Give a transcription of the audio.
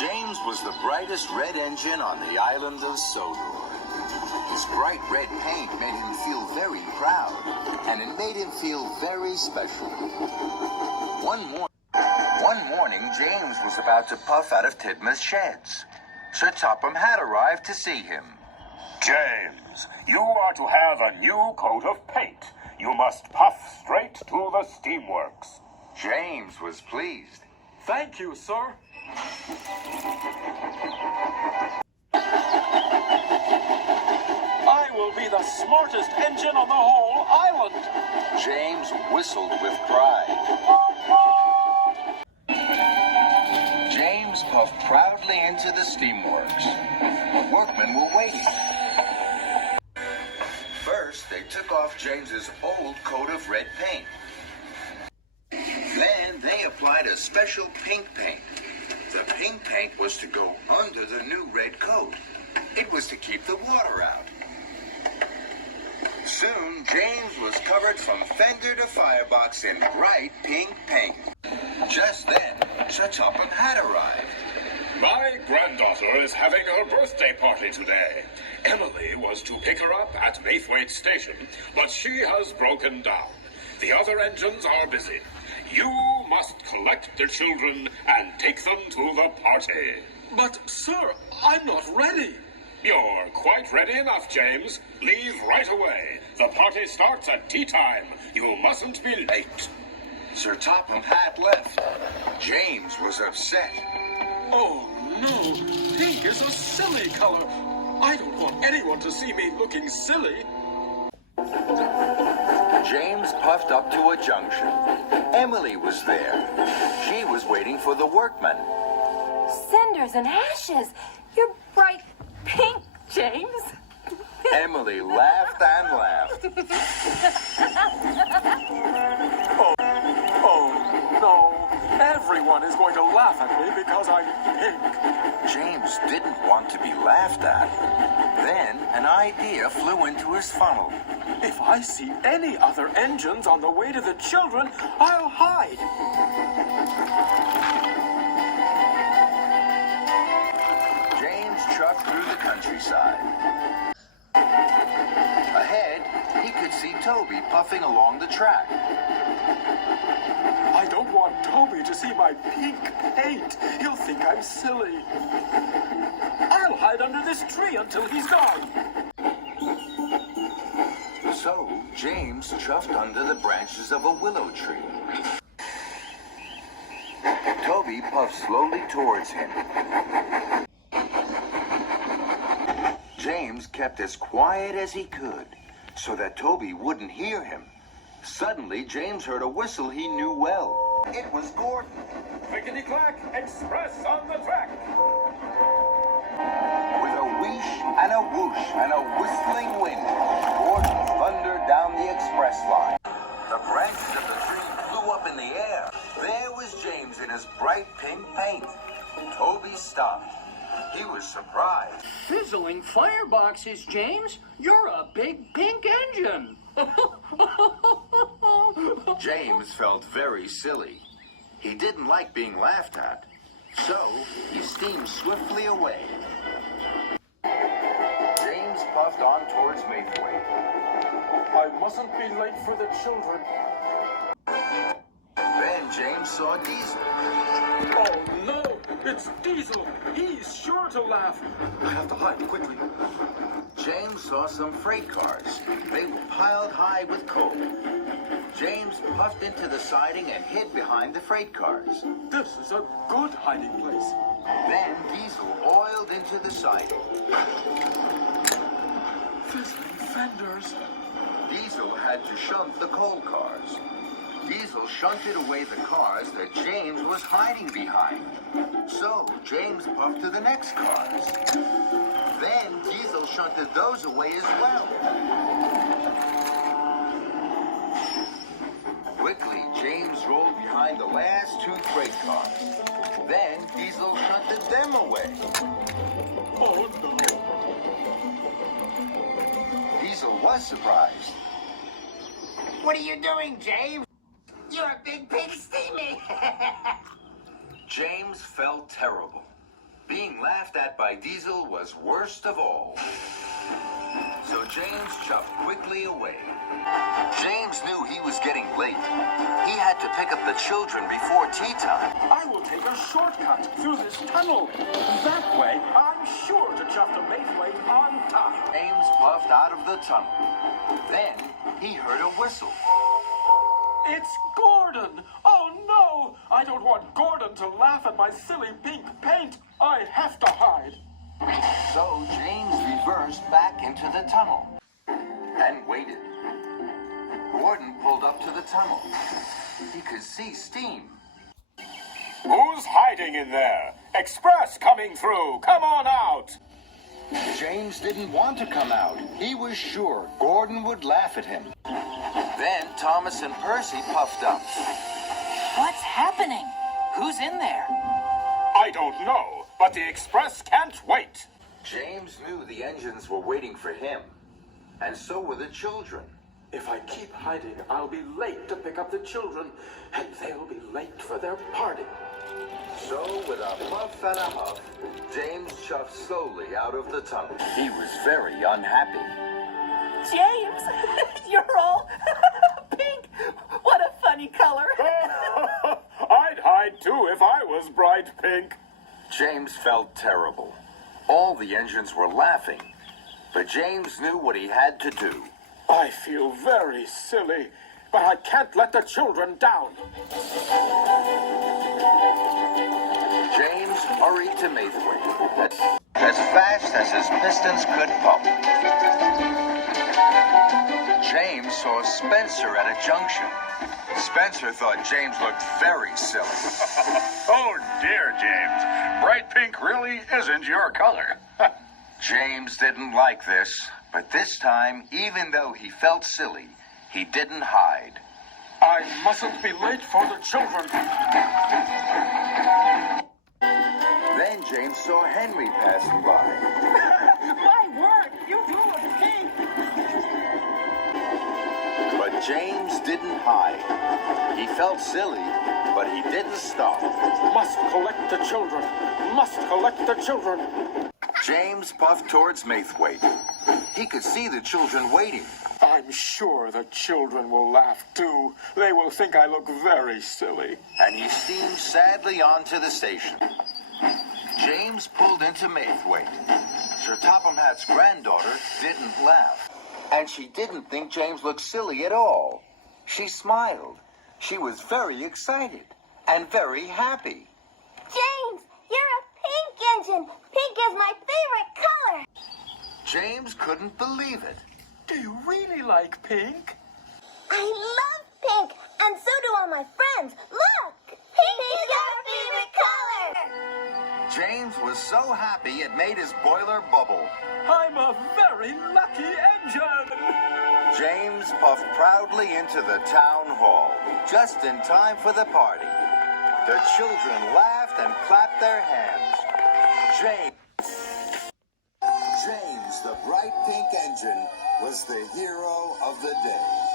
James was the brightest red engine on the island of Sodor. His bright red paint made him feel very proud, and it made him feel very special. One morning, James was about to puff out of Tidmouth's sheds. Sir Topham had arrived to see him. James, you are to have a new coat of paint. You must puff straight to the steamworks. James was pleased. Thank you, sir. I will be the smartest engine on the whole island. James whistled with pride. James puffed proudly into the steamworks. The workmen were waiting. First, they took off James's old coat of red paint. Then they applied a special pink paint. The pink paint was to go under the new red coat. It was to keep the water out. Soon, James was covered from fender to firebox in bright pink paint. Just then, Sir Topham had arrived. My granddaughter is having her birthday party today. Emily was to pick her up at Maithwaite Station, but she has broken down. The other engines are busy. You must collect the children and take them to the party. But, sir, I'm not ready. You're quite ready enough, James. Leave right away. The party starts at tea time. You mustn't be late. Sir Topham had left. James was upset. Oh, no. Pink is a silly color. I don't want anyone to see me looking silly. James puffed up to a junction. Emily was there. She was waiting for the workmen. Cinders and ashes. You're bright pink, James. Emily laughed and laughed. Oh, no. Everyone is going to laugh at me because I'm pink. James didn't want to be laughed at. Then an idea flew into his funnel. If I see any other engines on the way to the children, I'll hide. James trucked through the countryside. Ahead, he could see Toby puffing along the track. I don't want Toby to see my pink paint. He'll think I'm silly. I'll hide under this tree until he's gone. So, James chuffed under the branches of a willow tree. Toby puffed slowly towards him. James kept as quiet as he could, so that Toby wouldn't hear him. Suddenly, James heard a whistle he knew well. It was Gordon. Clickety-clack, express on the track. With a wheesh and a whoosh and a whistling wind, Gordon thundered down the express line. The branches of the tree flew up in the air. There was James in his bright pink paint. Toby stopped. He was surprised. Fizzling fireboxes, James. You're a big pink engine. James felt very silly. He didn't like being laughed at. So, he steamed swiftly away. James puffed on towards Maithwaite. I mustn't be late for the children. Then James saw Diesel. Oh, no! It's Diesel! He's sure to laugh. I have to hide quickly. James saw some freight cars. They were piled high with coal. James puffed into the siding and hid behind the freight cars. This is a good hiding place. Then Diesel oiled into the siding. Fizzling fenders. Diesel had to shunt the coal cars. Diesel shunted away the cars that James was hiding behind. So James puffed to the next cars. Then Diesel shunted those away as well. Quickly, James rolled behind the last two freight cars. Then Diesel shunted them away. Oh no. Diesel was surprised. What are you doing, James? You're a big pig steaming. James felt terrible. Being laughed at by Diesel was worst of all. So James chuffed quickly away. James knew he was getting late. He had to pick up the children before tea time. I will take a shortcut through this tunnel. That way, I'm sure to chuff to Maithwaite on time. James puffed out of the tunnel. Then he heard a whistle. It's Gordon! Oh no! I don't want Gordon to laugh at my silly pink paint. I have to hide. So James reversed back into the tunnel and waited. Gordon pulled up to the tunnel. He could see steam. Who's hiding in there? Express coming through. Come on out. James didn't want to come out. He was sure Gordon would laugh at him. Then Thomas and Percy puffed up. What's happening? Who's in there? I don't know, but the Express can't wait. James knew the engines were waiting for him, and so were the children. If I keep hiding, I'll be late to pick up the children, and they'll be late for their party. So, with a puff and a huff, James chuffed slowly out of the tunnel. He was very unhappy. James, you're all pink. What a funny color. I'd hide too if I was bright pink. James felt terrible. All the engines were laughing, but James knew what he had to do. I feel very silly, but I can't let the children down. James hurried to Maithwaite as fast as his pistons could pump. James saw Spencer at a junction. Spencer thought James looked very silly. Oh dear, James. Bright pink really isn't your color. James didn't like this, but this time, even though he felt silly, he didn't hide. I mustn't be late for the children. Then James saw Henry passing by. My word, you do look pink. But James didn't hide. He felt silly, but he didn't stop. Must collect the children. Must collect the children. James puffed towards Maithwaite. He could see the children waiting. I'm sure the children will laugh too. They will think I look very silly. And he steamed sadly on to the station. James pulled into Maithwaite. Sir Topham Hatt's granddaughter didn't laugh. And she didn't think James looked silly at all. She smiled. She was very excited and very happy. James, you're a pink engine. Pink is my favorite color. James couldn't believe it. Do you really like pink? I love pink, and so do all my friends. Look, pink is our favorite color. James was so happy it made his boiler bubble. I'm a very lucky engine. James puffed proudly into the town hall, just in time for the party. The children laughed and clapped their hands. James, the bright pink engine, was the hero of the day.